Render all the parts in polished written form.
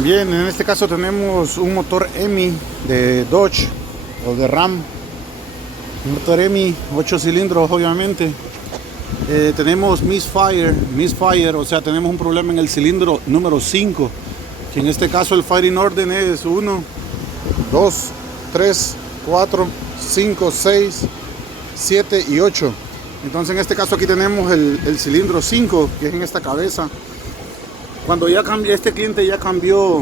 Bien, en este caso tenemos un motor EMI de Dodge o de Ram. Un motor EMI, 8 cilindros obviamente. Tenemos misfire, o sea, tenemos un problema en el cilindro número 5. Que en este caso el firing orden es 1, 2, 3, 4, 5, 6, 7 y 8. Entonces en este caso aquí tenemos el cilindro 5, que es en esta cabeza. Cuando ya cambió, este cliente ya cambió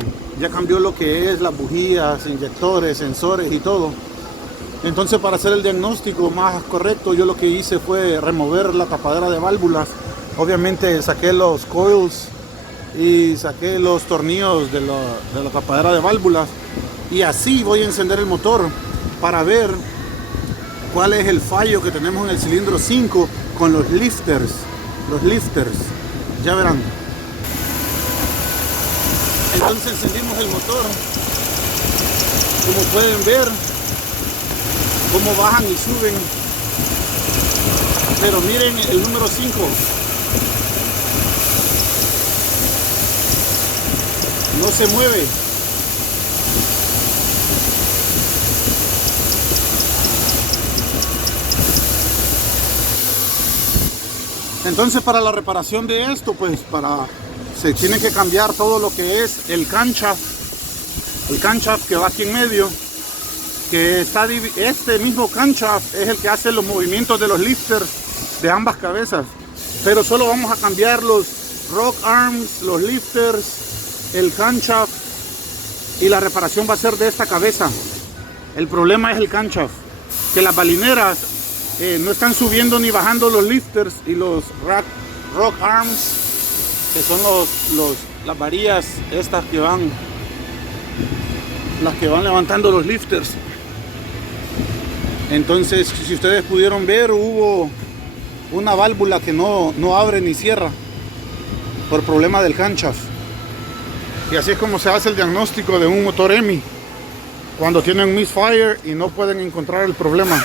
lo que es las bujías, inyectores, sensores y todo. Entonces, para hacer el diagnóstico más correcto, yo lo que hice fue remover la tapadera de válvulas. Obviamente saqué los coils y saqué los tornillos de la tapadera de válvulas, y así voy a encender el motor para ver cuál es el fallo que tenemos en el cilindro 5 con los lifters. Ya verán. Entonces encendimos el motor. Como pueden ver, cómo bajan y suben. Pero miren el número 5. No se mueve. Entonces, para la reparación de esto, pues se tiene que cambiar todo lo que es el camshaft que va aquí en medio, que está este mismo camshaft es el que hace los movimientos de los lifters de ambas cabezas, pero solo vamos a cambiar los rock arms, los lifters, el camshaft, y la reparación va a ser de esta cabeza. El problema es el camshaft, que las balineras no están subiendo ni bajando los lifters, y los rock arms, que son las varillas estas que van levantando los lifters. Entonces, si ustedes pudieron ver, hubo una válvula que no abre ni cierra por problema del camshaft. Y así es como se hace el diagnóstico de un motor EMI cuando tienen misfire y no pueden encontrar el problema.